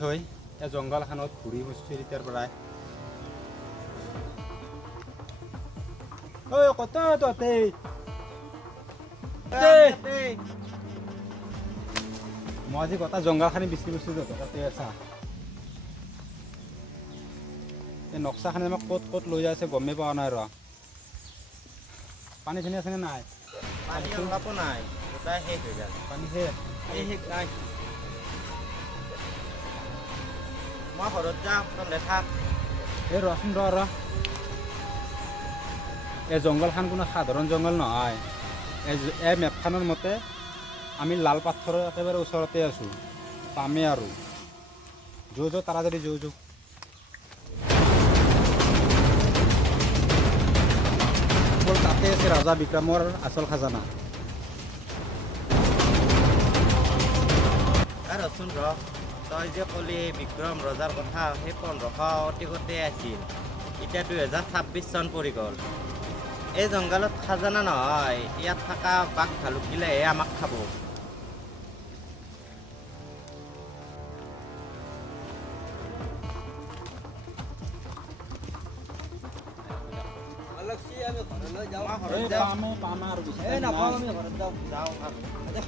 থৈ এই জংঘলখনত ঘূৰি ফুৰিছোঁ তেতিয়াৰ পৰাই। ঐ কত তহঁতে? মই আজি গোটেই জংঘলখানি বিচাৰি ফুৰিছোঁ তহঁতে আছা। এই নক্সাখানি আমাক ক'ত ক'ত লৈ যাইছে গমেই পোৱা নাই ৰ। পানী চানী আছেনে নাই? পানী অলপো নাই, গোটাই শেষ হৈ গ'ল। পানী শেষ নাই। মই ঘৰত যাওঁ, তহঁতে থাক। এই ৰচোন ৰ এই জংঘলখন কোনো সাধাৰণ জংঘল নহয়। এই মেপখনৰ মতে আমি লাল পাথৰৰ একেবাৰে ওচৰতে আছোঁ, পামেই আৰু যৌ তাড়াতাড়ি যৌ। তাতে আছে ৰাজা বিক্ৰমৰ আচল খাজানা। ৰচোন ৰ, তই যে ক'লি বিক্ৰম ৰজাৰ কথা, সেই 1500 অতিকতে আছিল, এতিয়া 2026 চন পৰি গ'ল। এই জংঘলত খাজানা নহয়, ইয়াত থকা বাঘ ভালুক গিলাহে আমাক খাব।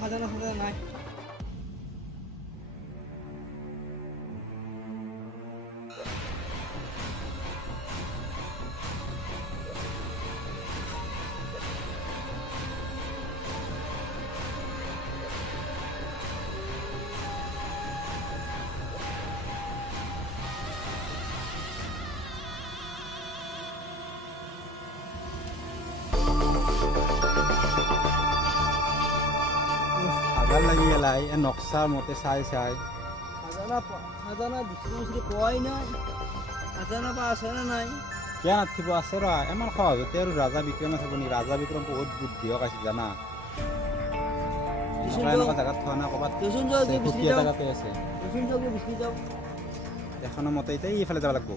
খাজানা নাই। ভাগৰ লাগি গেলাই এই নক্সাৰ মতে চাই খাজানা বিচাৰি পোৱাই নাই। খাজানা বা আছে নে নাই? কিয় নাথাকিব, আছে ৰ। ইমান সহজতে আৰু ৰাজা বিক্ৰম আছে নেকি? ৰাজা বিক্ৰম বহুত বুদ্ধি আছে জানা। এনেকুৱা জেগাত থোৱা নাই, ক'ৰবাত সুকীয়া জেগাতে আছে। এখনৰ মতে এতিয়া এইফালে যাব লাগিব।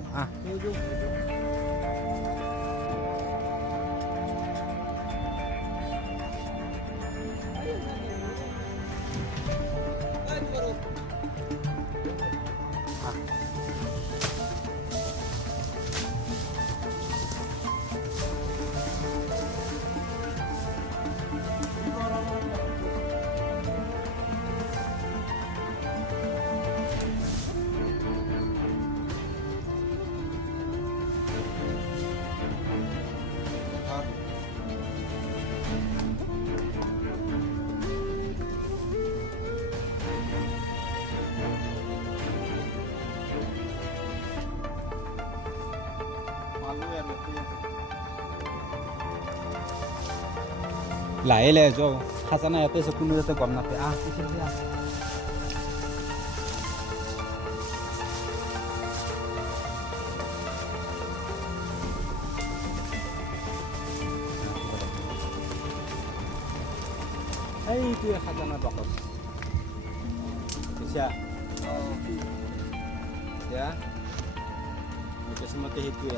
লাহে লাহে যাওঁ, খাজানা ইয়াতে আছে, কোনো যাতে গম নাপায়। এইটোৱে খাজানাৰ বাকচ। এতিয়া মতে সেইটোৱে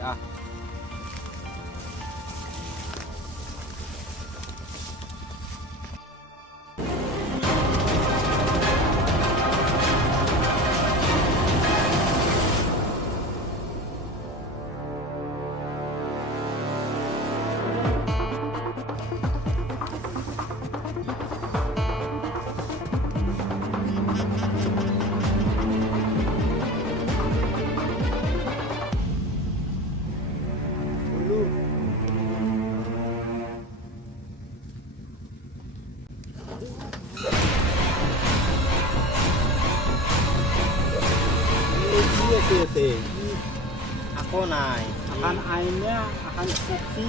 আকৌ নাই। এখন আইনা, এখন চিঠি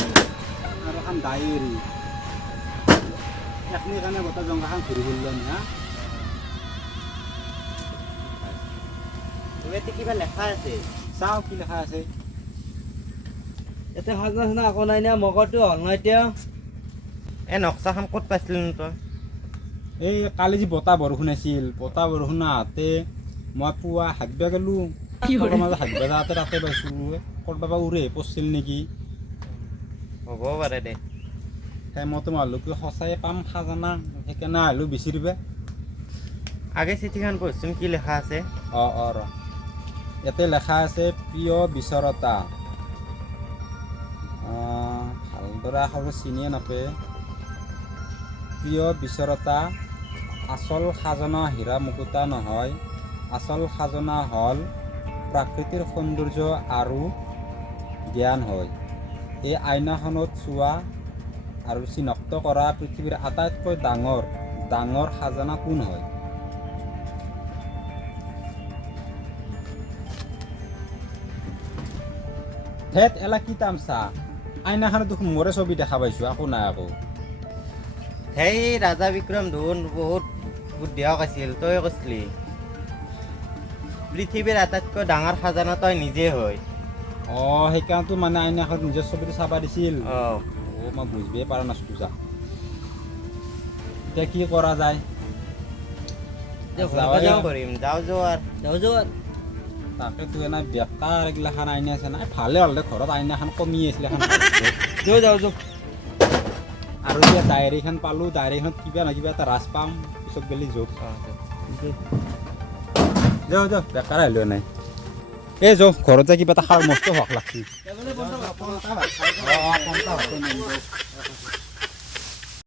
আৰু এখন ডায়েৰী। এখনি কাৰণে গোটেই জংঘলখন ঘূৰি ফুৰিলোঁ আমি। ইয়াতে কিবা লেখা আছে, চাওঁ কি লেখা আছে। এতিয়া খাজানা আকৌ নাই না, মগৰটো হ'ল ন এতিয়া। এই নক্সাখন ক'ত পাইছিলি তই? এই কালি যি বতাহ বৰষুণ আছিল, বতাহ বৰষুণ আহোঁতে মই পুৱা হাগিব গ'লোঁ, মাজত হাগিব যাওঁতে তাতে পাইছোঁ। ক'ৰবাৰ পৰা উৰি পৰিছিল নেকি? হ'ব পাৰে দে। সেই মইতো ভাবিলোঁ কি সঁচাই পাম খাজানা, সেইকাৰণে আহিলোঁ বিচাৰিব। আগে চিঠিখন পঢ়চোন কি লেখা আছে ৰ ইয়াতে লেখা আছে প্ৰিয় বিচৰতা ভালদৰে আখৰবোৰ চিনিয়ে নাপায় প্ৰিয় বিচৰতা আচল খাজনা হীৰা মুকুতা নহয় আচল খাজনা হ'ল প্ৰাকৃতিৰ সৌন্দৰ্য আৰু জ্ঞান হয় এই আইনাখনত চোৱা আৰু চিনাক্ত কৰা পৃথিৱীৰ আটাইতকৈ ডাঙৰ খাজানা কোন হয় হেত এলা কি তামচা আইনাখনত দেখোন মোৰে ছবি দেখা পাইছোঁ একো নাই আকৌ সেই ৰাজা বিক্ৰম ধুন বহুত বুদ্ধিয়ক আছিল তই কৈছিলি পৃথিৱীৰ আটাইতকৈ ডাঙৰ খাজানা তই নিজে হয় সেইকাৰণেতো মানে আইনাখনত নিজৰ ছবিটো চাবা দিছিল অঁ মই বুজিবই পৰা নাছিলোঁ যা এতিয়া কি কৰা যায় কৰিম যাওঁ যোৱাৰ তাকেতো এনে বেকাৰ এইগিলাখান আইনা আছে নাই ভালে হ'ল দে ঘৰত আইনাখন কমি আছিলে যাওঁ আৰু এতিয়া ডায়েৰীখন পালোঁ ডায়েৰীখনত কিবা নহয় কিবা এটা ৰাজ পাম পিছত বেলি যোগ যাওঁ বেকাৰ আহিলোঁ নাই এই যাওঁ ঘৰত যায় কিবা এটা খাৰ মস্ত হওক লাগছি